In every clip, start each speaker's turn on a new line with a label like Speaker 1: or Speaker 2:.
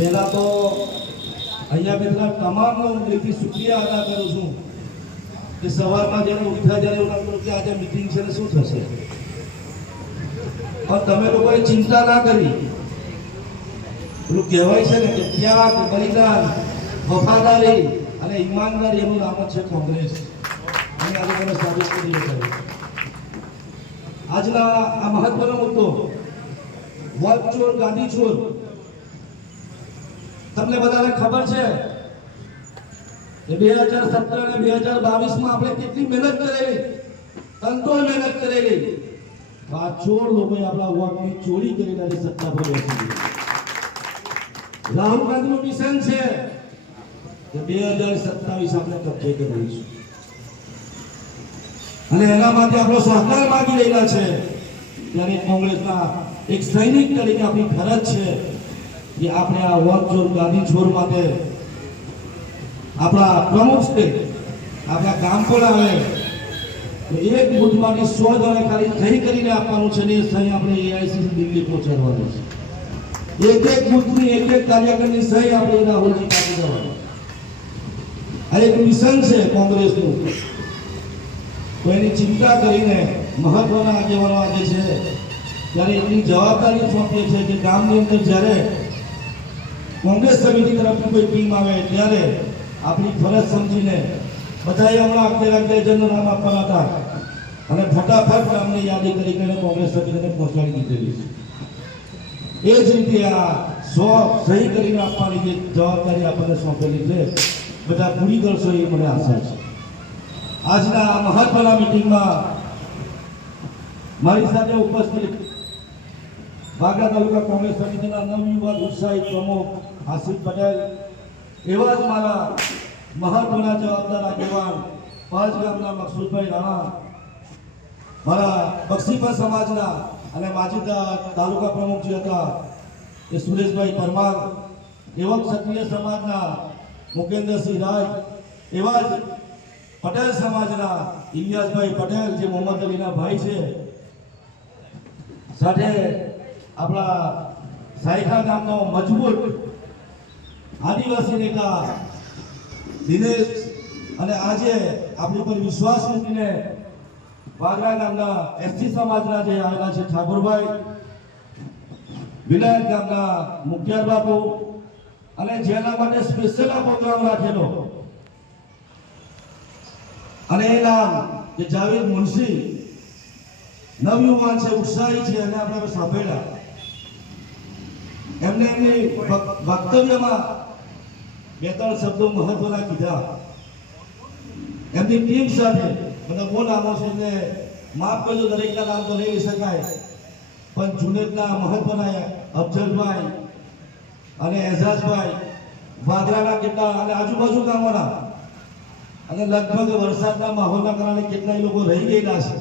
Speaker 1: પહેલા તો અહીંયા બેઠેલા તમામનો હું દિલથી શુક્રિયા અદા કરું છું કે સવારમાં જ્યારે ઉઠ્યા જ્યારે એવું લાગતું કે આજે મિટિંગ છે ને શું થશે. પણ તમે લોકોએ ચિંતા ના કરી. પેલું કહેવાય છે ને કે ત્યાગ, બલિદાન, વફાદારી અને ઈમાનદારી એનું નામ છે કોંગ્રેસ. અને આજે તમે સાબિત કરી આજના આ મહત્વનો મુદ્દો ગાંધી ચોર તમને બધાને ખબર છે કે બે હજાર સત્તર અને બે હજાર બાવીસમાં આપણે કેટલી મહેનત કરેલી? તંતોય મહેનત કરેલી. આ લોકોએ આપણા વોટની ચોરી કરીને આજે સત્તા પર બેસી. રાહુલ ગાંધીનું મિશન છે કે બે હજાર સત્તાવીસ આપણે કબજે કરીશું અને એના માટે આપણો સહકાર માંગી રહેલા છે. ત્યારે કોંગ્રેસના એક સૈનિક તરીકે આપણી ફરજ છે કે આપણે આ વોટ ચોર ગાંધી ચોર માટે આપણા પ્રમુખ છે. આપણા ગામ પણ આવે. એક બુથમાંથી સો જણે ખાલી સહી કરીને આપવાનું છે ને એ સહી આપણે એઆઈસી દિલ્હી પહોંચાડવાનું છે. એક એક બુથની એક એક કાર્યકરની સહી આપણે રાહુલજી પાસે દેવાની. આ એક મિશન છે કોંગ્રેસનું. તો એની ચિંતા કરીને મહત્વના આગેવાનો આજે છે. ત્યારે એટલી જવાબદારી સોંપીએ છે કે ગામની અંદર જ્યારે કોંગ્રેસ સમિતિ તરફથી કોઈ ટીમ આવે ત્યારે આપણી ફરજ સમજીને બધાએ હમણાં અગિયાર અગિયાર જણનું નામ આપવાના હતા. અને ફટાફટ નામની યાદી કરી કરીને કોંગ્રેસ સમિતિને પહોંચાડી દીધેલી છે. એ જ રીતે આ સો સહી કરીને આપવાની જે જવાબદારી આપણને સોંપેલી છે, બધા પૂરી કરશો એ મને આશા છે. આજના આ મહત્વના મિટિંગમાં મારી સાથે ઉપસ્થિત વાગા તાલુકા કોંગ્રેસ સમિતિના નવયુવાન ઉત્સાહિત પ્રમુખ આસિફ પટેલ એવા જ મારા મહત્વના જવાબદાર આગેવાન પાંચ ગામના મકસુદભાઈ રાણા, મારા બક્ષીપર સમાજના અને માજીદા તાલુકા પ્રમુખ જે હતા એ સુરેશભાઈ પરમાર એવા ક્ષત્રિય સમાજના મુકેન્દ્રસિંહ રાજ એવા જ પટેલ સમાજના ઇલિયાસભાઈ પટેલ જે મોહમ્મદ અલીના ભાઈ છે. સાથે આપણા સાયખા ગામનો મજબૂત આદિવાસી નેતા દિનેશ અને આજે આપણી પર વિશ્વાસ મૂકીને વાગરા ગામના એસટી સમાજના જે આવેલા છે ઠાકોરભાઈ, વિનાયક ગામના મુખિયાર બાપુ અને જેના માટે સ્પેશિયલ પ્રોગ્રામ રાખેલો. અને એ નામ કે જાવેદ મુનશી, નવયુવાન છે, ઉત્સાહી છે અને આપણે સાંભળ્યા. એમને એમની વક- વક્તવ્યમાં બે ત્રણ શબ્દો મહત્વના કીધા. એમની ટીમ સાથે મને બહુ નામો છે એટલે માફ કરજો, દરેકના નામ તો લઈ શકાય. પણ જુનેદના મહત્વના અફજલભાઈ અને એઝાઝભાઈ વાદરાના કેટલા અને આજુબાજુ ગામોના. અને લગભગ વરસાદના માહોલના કારણે કેટલાય લોકો રહી ગયેલા છે.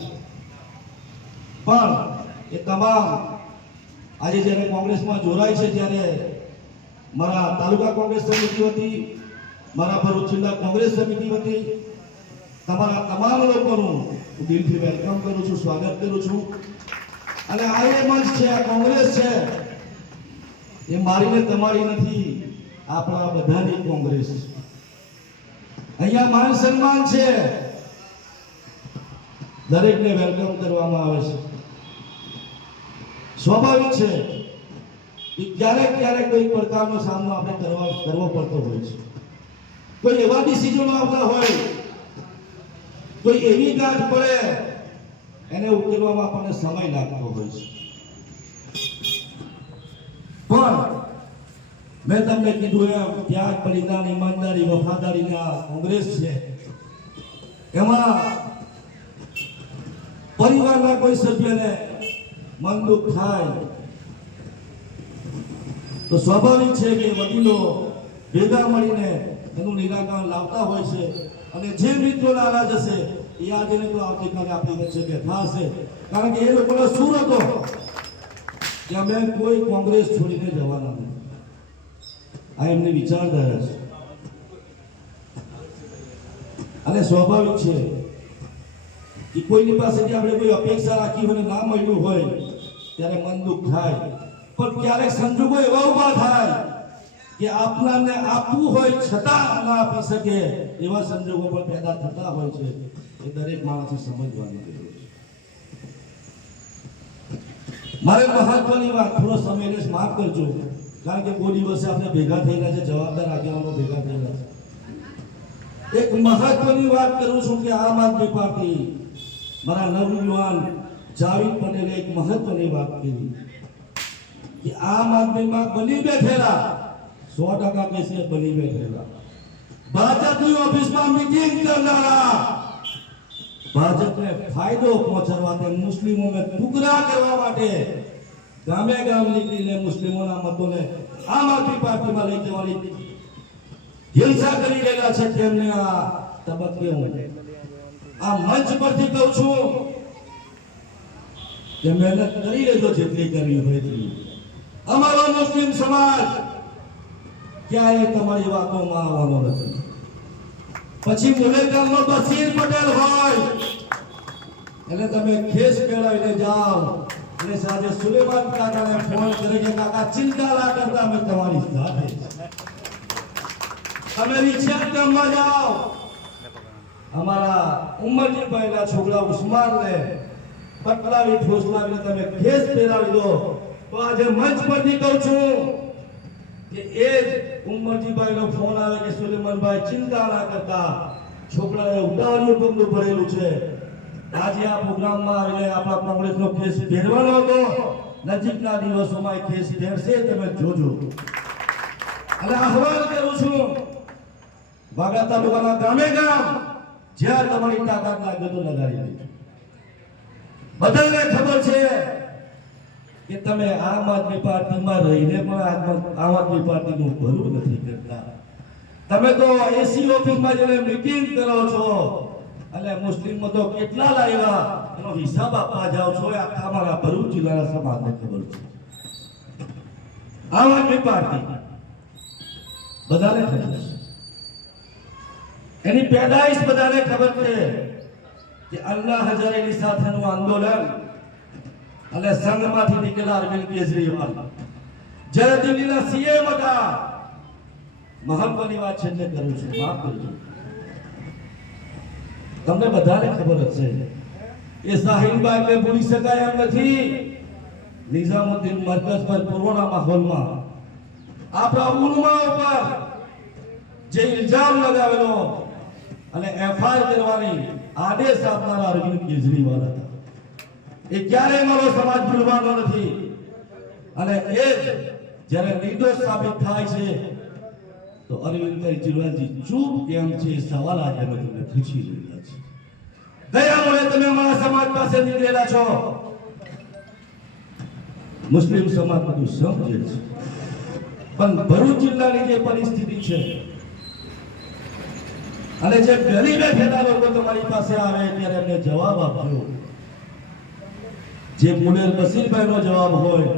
Speaker 1: પણ એ તમામ આજે જ્યારે કોંગ્રેસમાં જોડાય છે, ત્યારે મારા તાલુકા કોંગ્રેસ સમિતિ વતી, મારા ભરૂચ જિલ્લા કોંગ્રેસ સમિતિ વતી, તમારા તમામ લોકોનું હું દિલથી વેલકમ કરું છું, સ્વાગત કરું છું. અને આ એ મંચ છે, આ કોંગ્રેસ છે, એ મારીને તમારી નથી, આપણા બધાની કોંગ્રેસ. અહીંયા માન સન્માન છે. દરેકને વેલકમ કરવામાં આવે છે. સ્વાભાવિક છે. ક્યારેક ક્યારેક કોઈ પડકારનો સામનો આપણે કરવા કરવો પડતો હોય છે. કોઈ એવા ડિસિઝનો આવતા હોય, કોઈ એવી ગાંઠ પડે, એને ઉકેલવામાં આપણને સમય લાગતો હોય છે. પણ મેં તમને કીધું એમ, ત્યાગ બલિદાન ઈમાનદારી, વફાદારીના કોંગ્રેસ છે. એમાં પરિવારના કોઈ સભ્યને મન દુઃખ થાય તો સ્વાભાવિક છે કે વડીલો ભેગા મળીને એનું નિરાકરણ લાવતા હોય છે અને જે મિત્રો નારાજ હશે, એ આજે ને તો આવતીકાલે આપણી વચ્ચે બેઠા હશે. કારણ કે એ લોકોનો સુર હતો કે અમે કોઈ કોંગ્રેસ છોડીને જવાના નથી. આ એમની વિચારધારા છે. અને સ્વાભાવિક છે કે કોઈની પાસેથી આપણે કોઈ અપેક્ષા રાખી હોય ના મળ્યું હોય, ત્યારે મન દુઃખ થાય. પણ ક્યારેક સંજોગો એવા ઊભા થાય કે આપનાને આપવું હોય છતાં ના આપી શકે એવા સંજોગો પણ પેદા થતા હોય છે. એ દરેક માણસે સમજવાની જરૂર છે. મારે મહત્વની વાત થોડો સમય લેશ માફ કરજો, કારણ કે કોઈ દિવસે આપણે ભેગા થયેલા છે, જવાબદાર આગેવાનો ભેગા થયેલા છે. એક મહત્વની વાત કરું છું કે આમ આદમી પાર્ટી, મારા નવયુવાન જાવીદ પટેલે એક મહત્વની વાત કરી. કે આમ આદમીમાં બની બેઠેલા. સો ટકા કેસે બની બેઠેલા. ભાજપની ઓફિસમાં મીટિંગ કરનારા. ભાજપને ફાયદો પહોંચાડવા મુસ્લિમોને ટુકડા કરવા માટે ગામે ગામ નીકળીને મુસ્લિમોના મતોને આમ આદમી પાર્ટીમાં લઈ જવાની હિંસા કરી રહેલા છે તેમને આ તબક્કે હું. આ મંચ પરથી કહું છું કે મહેનત કરી લેજો જેટલી કરવી હોય એટલી. અમારો મુસ્લિમ સમાજ ક્યારે તમારી વાતોમાં આવવાનો નથી. પછી મુલેગામનો બસીર પટેલ હોય, એટલે તમે ખેસ કેળવીને જાઓ અને સાથે સુલેમાન કાકાને ફોન કરી કે કાકા, ચિંતા ના કરતા, અમે તમારી સાથે છીએ." તમે વિચાર ગામમાં જાઓ. અમારા ઉમરજીભાઈના છોકરા ઉસ્માનને પટલાવી ઠોસલાવીને તમે ખેસ પહેરાવી દો. તો આજે મંચ પરથી કહું છું કે એ જ ઉમરજીભાઈનો ફોન આવે કે સુલેમાનભાઈ ચિંતા ના કરતા છોકરાએ ઉડાવવાનું પગલું ભરેલું છે. આજે આ પ્રોગ્રામમાં આવીને આપણા કોંગ્રેસનો કેસ ફેરવાનો હતો. નજીકના દિવસોમાં કેસ ફેરશે તમે જોજો. અને અહેવાલ કરું છું. વાગા તાલુકાના ગામે ગામ, જ્યાં તમારી તાકાત લાગે તો લગાડી દીધું. બધાને ખબર છે કે તમે આમ આદમી પાર્ટીમાં રહીને પણ આમ- આદમી પાર્ટીનું ભરું નથી કરતા. તમે તો એસી ઓફિસમાં જઈને મીટિંગ કરો છો. એટલે મુસ્લિમો તો કેટલા લાવ્યા એનો હિસાબ આપવા જાઓ છો. એ આખા મારા ભરૂચ જિલ્લાના સમાજને ખબર છે. આમ આદમી પાર્ટી. બધાને ખબર છે. એની પેદાઈશ બધાને ખબર છે કે અલ્લાહ હજારેની સાથેનું આંદોલન અને સંઘમાંથી નીકળેલા અરવિંદ કેજરીવાલ. જ્યારે દિલ્હીના સીએમ હતા. મહત્વની વાત છેલ્લે કરું છું. માફ કરજો. તમને બધાને ખબર છે. એ શાહીનબાગને ભૂલી શકાય એમ નથી. નિઝામુદ્દીન મરકઝ પર કોરોના માહોલમાં. આપણા ઉલમા ઉપર જે ઇલ્ઝામ લગાવેલો અને એફઆઈઆર કરવાની આદેશ આપનારા અરવિંદ કેજરીવાલ હતા. એ ક્યારેય મારો સમાજ ભૂલવાનો નથી. અને એ જ્યારે નિર્દોષ સાબિત થાય છે, તો અરવિંદ કેજરીવાલજી ચૂપ કેમ છે સવાલ આજે અમે તમને પૂછી રહ્યા છે. ગયા મળે તમે અમારા સમાજ પાસે નીકળેલા છો. મુસ્લિમ સમાજ બધું સમજે છે. પણ ભરૂચ જિલ્લાની જે પરિસ્થિતિ છે, અને જે ગરીબે ફેલા લોકો તમારી પાસે આવે ત્યારે એમને જવાબ આપજો. જે મુનેર નસીરભાઈનો જવાબ હોય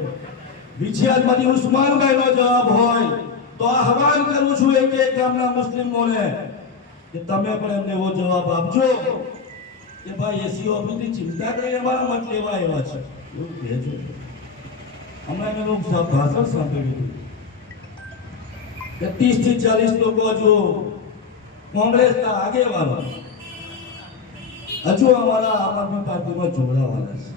Speaker 1: વિછિયાદમાંથી ઉસ્માનભાઈનો જવાબ હોય, તો આહવાન કરું છું એક એક ગામના મુસ્લિમોને કે તમે પણ એમને એવો જવાબ આપજો કે ભાઈ એસી ઓફિસની ચિંતા કરીને અમારા મત લેવા આવ્યા છે. એવું કહેજો. હમણાં મેં લોકો ભાષણ સાંભળ્યું કે ત્રીસથી ચાલીસ લોકો હજુ કોંગ્રેસના આગેવાનો હજુ અમારા આમ આદમી પાર્ટીમાં જોડાવાના છે.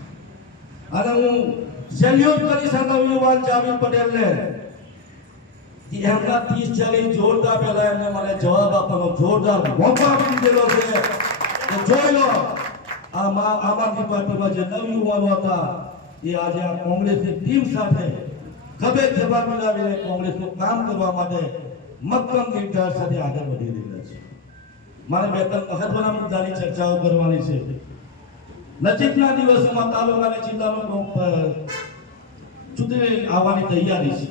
Speaker 1: અને હું સેલ્યુટ કરીશ આ યુવાન જામીન પટેલને. એમના ત્રીસ ચાલીસ જોરદાર પહેલા એમને મને જવાબ આપવાનો, જોરદાર મોકો આપી દીધેલો છે. જોઈ લો, આ મા- આમ આદમી પાર્ટીમાં જે નવયુવાનો હતા, એ આજે આ કોંગ્રેસની ટીમ સાથે ખભે ખભા મિલાવીને કોંગ્રેસનું કામ કરવા માટે મક્કમ નિર્ધાર સાથે આગળ વધી રહ્યા છે. મારે બે ત્રણ મહત્વના મુદ્દાની ચર્ચાઓ કરવાની છે. નજીકના દિવસોમાં તાલુકા અને જિલ્લાનો ચૂંટણી આવવાની તૈયારી છે.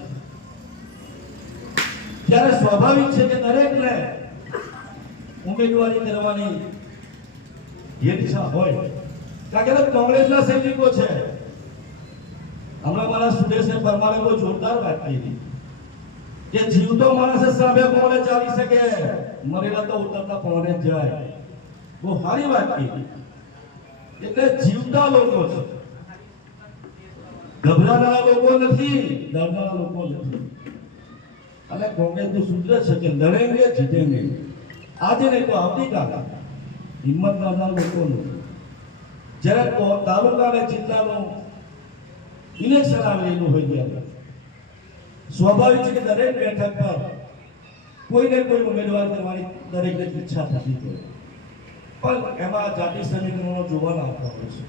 Speaker 1: ત્યારે સ્વાભાવિક છે કે દરેકને ઉમેદવારી કરવાની ઈચ્છા હોય. કારણ કે કોંગ્રેસના સૈનિકો છે. હમણાં મારા સુરેશે પરમારે બહુ જોરદાર વાત કરી કે જીવતો માણસ સામે કોણે ચાલી શકે? મરેલા તો ઉતરતા કોણે જાય? બહુ સારી વાત કરી એટલે જીવતા લોકો છે. ગભરાનારા લોકો નથી ડરનારા લોકો નથી. અને કોંગ્રેસનું સૂત્ર છે કે લડેંગે, જીતેંગે. આજે નહીં તો આવતીકાલે હિંમત નાના લોકોનું જ્યારે તાલુકા અને જિલ્લાનું ઇલેક્શન આવેલું હોય ત્યારે. સ્વાભાવિક છે કે દરેક બેઠક પર કોઈને કોઈ ઉમેદવાર કરવાની દરેકને ઈચ્છા થતી હોય. પણ એમાં જાતિ સમીકરણો જોવાના આપવાનું છે.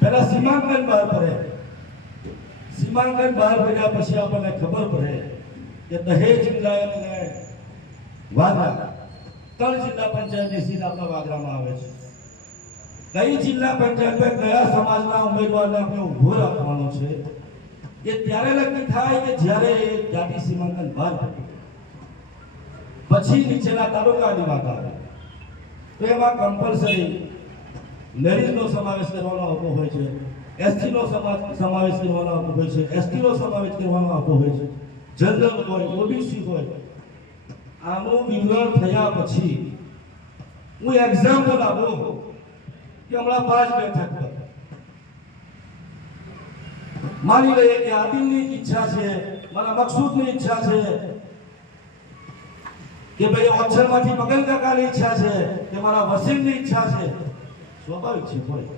Speaker 1: પહેલા સીમાંકન બહાર પડે. સીમાંકન બહાર પડ્યા પછી આપણને ખબર પડે કે દહેજ જિલ્લા અને વાગરા ત્રણ જિલ્લા પંચાયતની સીટ આપણા વાગરામાં આવે છે. કઈ જિલ્લા પંચાયત પર કયા સમાજના ઉમેદવારને આપણે ઊભો રાખવાનો છે? એ ત્યારે નક્કી થાય કે જ્યારે એ જાતિ સીમાંકન બહાર પડે? પછી નીચેના તાલુકાની વાત આવે. તો એમાં કમ્પલસરી લેડીઝનો સમાવેશ કરવાનો આવતો હોય છે એસટીનો સમાવેશ કરવાનો આવતો હોય છે એસટીનો સમાવેશ કરવાનો આવતો હોય છે. જનરલ હોય, ઓબીસી હોય, આનું વિવરણ થયા પછી હું એક્ઝામ્પલ આપું કે હમણાં પાંચ બેઠક પર. માની લઈએ કે આદિલની ઈચ્છા છે, મારા મકસૂદની ઈચ્છા છે કે ભાઈ ઓછરમાંથી મગન કાકાની ઈચ્છા છે, કે મારા વસીમની ઈચ્છા છે. સ્વાભાવિક છે હોય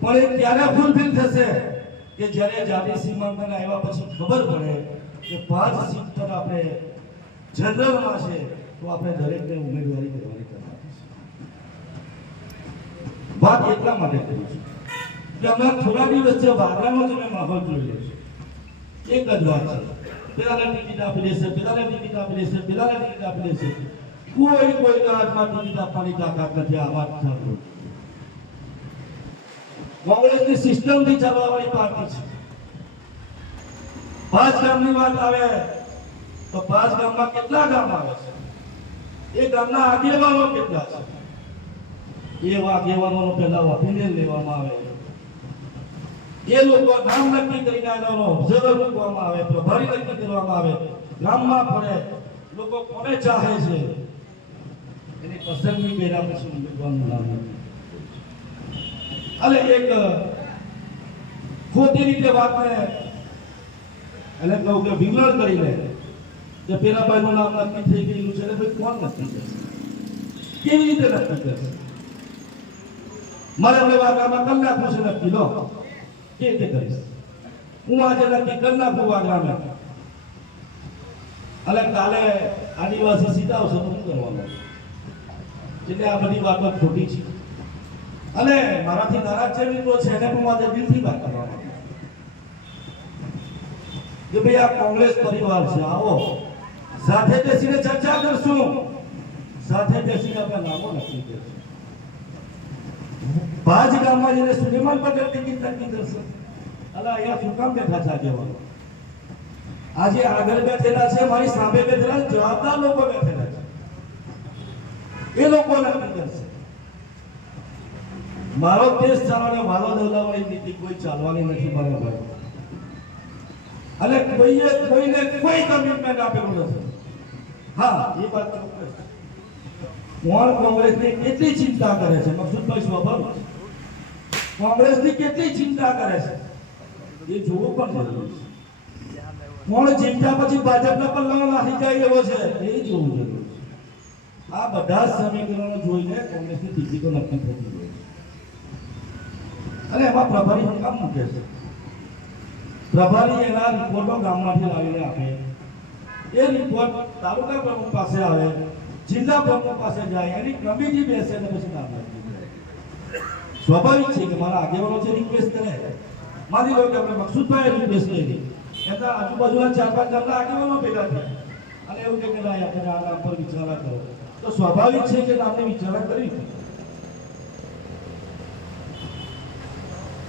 Speaker 1: પણ એ ત્યારે ફૂલફિલ થશે કે જ્યારે જાતિ સીમાંકન આવ્યા પછી ખબર પડે કે પાંચ સીટ પર આપણે જનરલમાં છે, તો આપણે દરેકને ઉમેદવારી કરવાની કરવાની વાત એટલા માટે કરું છું કે હમણાં થોડા દિવસ જ મેં માહોલ જોયો છે એક જ વાત છે. પેલાને ટિકિટ આપી કોઈ હાથમાં ટિકિટ આપવાની તાકાત વાત ચાલવાવાળી પાર્ટી છે પાંચ ગામની વાત આવે તો પાંચ ગામમાં કેટલા ગામ આવે છે એ ગામના આગેવાનો કેટલા છે એ આગેવાનોનો પહેલા ઓપિનિયન લેવામાં આવે એ લોકો નામ નક્કી કરીને એનો ઓબ્ઝર્વર મૂકવામાં આવે, પ્રભારી નક્કી કરવામાં આવે, ગામમાં ફરે, લોકો કોને ચાહે છે? એની પસંદગી પહેલા પછી ઉમેદવારનું નામ અને એક ખોટી રીતે વાતને એટલે કહું કે વિવરણ કરીને કે પેલા ભાઈનું નામ નક્કી થઈ ગયેલું છે, એટલે ભાઈ કોણ નક્કી કરશે? કેવી રીતે નક્કી કરશે? મારે હવે વાગરામાં કલાક છે નક્કી, લો. કે તે કરીશ? હું આજે નક્કી કરી નાખું વાગરામાં અને કાલે આદિવાસી સીધા આવશે તો શું કરવાનું? એટલે આ બધી વાતો ખોટી છે. અને મારાથી નારાજ છે મિત્રો છે, એને પણ આજે દિલથી વાત કરવાનો કે ભાઈ, આ કોંગ્રેસ પરિવાર છે, આવો. સાથે બેસીને ચર્ચા કરશું. સાથે બેસીને આપણે નામો નક્કી કરશું પાંચ ગામમાં જઈને સુલેમાન પટેલ ટિકિટ નક્કી કરશે. અલા, અહીંયા શું કામ બેઠા છે આગેવાનો? આજે આગળ બેઠેલા છે, મારી સામે બેઠેલા જવાબદાર લોકો બેઠેલા છે. એ લોકો નક્કી કરશે. મારો દેશ ચાલવાનો મારો દોલાવાળી નીતિ કોઈ ચાલવાની નથી, મારા ભાઈ. અને કોઈએ કોઈને કોઈ કમિટમેન્ટ આપેલું નથી. હા, એ વાત ચોક્કસ કોણ કોંગ્રેસની કેટલી ચિંતા કરે છે? મકસુદભાઈ સ્વભાવ. કોંગ્રેસની કેટલી ચિંતા કરે છે? એ જોવું પણ જરૂરી છે. કોણ ચિંતા પછી ભાજપના પલ્લામાં નાખી જાય એવો છે? એ જોવું જરૂરી છે. આ બધા સમીકરણો જોઈને કોંગ્રેસની ટિકિટો નક્કી થતી હોય અને એમાં પ્રભારી કામ મૂકે છે. પ્રભારી એના રિપોર્ટો ગામમાંથી લાવીને આપે. એ રિપોર્ટ તાલુકા પ્રમુખ પાસે આવે, જિલ્લા પ્રમુખ પાસે જાય, એની કમિટી બેસે ને પછી નામ. સ્વાભાવિક છે કે મારા આગેવાનો છે રિક્વેસ્ટ કરે. માની લો કે આપણે મકસુદભાઈ રિક્વેસ્ટ કરી. એટલે આજુબાજુના ચાર પાંચ ગામના આગેવાનો ભેગા થયા. અને એવું કે ના આપણે આ નામ પર વિચારણા કરો. તો સ્વાભાવિક છે કે આપણે વિચારણા કરી.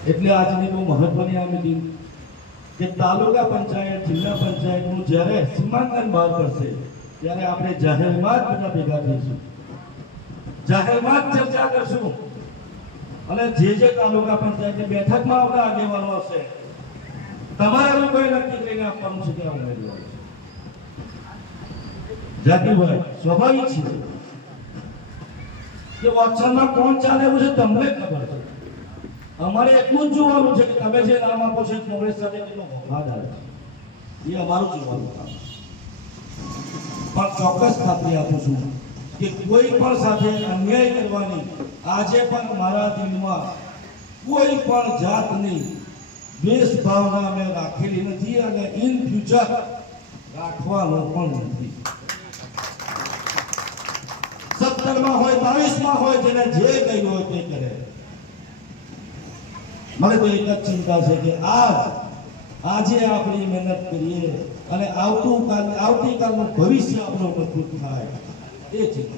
Speaker 1: એટલે આજની બહુ મહત્વની આ મિટિંગ કે તાલુકા પંચાયત, જિલ્લા પંચાયતનું જ્યારે સીમાંકન બહાર પડશે, ત્યારે આપણે જાહેરમાં જ બધા ભેગા થઈશું. જાહેરમાં જ ચર્ચા કરશું. અને જે જે તાલુકા પંચાયતની બેઠકમાં આપણા આગેવાનો હશે, તમારા લોકોએ નક્કી કરીને આપવાનું છે કે ઉમેદવાર. જાતિભાઈ, સ્વાભાવિક છે કે વોટ્સઅપમાં કોણ ચાલે એવું છે તમને ખબર છે. અમારે એટલું જ જોવાનું છે કે તમે જે નામ આપો છો કોંગ્રેસ સાથે કેટલો વફાદાર એ અમારું જોવાનું કામ પણ ચોક્કસ ખાતરી આપું છું કે કોઈ પણ સાથે અન્યાય કરવાની આજે પણ મારા દિલમાં કોઈ પણ જાતની દ્વેષ ભાવના મેં રાખેલી નથી અને ઇન ફ્યુચર રાખવાનો પણ નથી. સત્તરમાં હોય, બાવીસમાં હોય, જેને જે કહ્યું હોય તે કરે. મને તો એક જ ચિંતા છે કે આજ, આજે આપણી મહેનત કરીએ અને આવતું કાલ, આવતીકાલનું ભવિષ્ય આપણું મજબૂત થાય. એ ચિંતા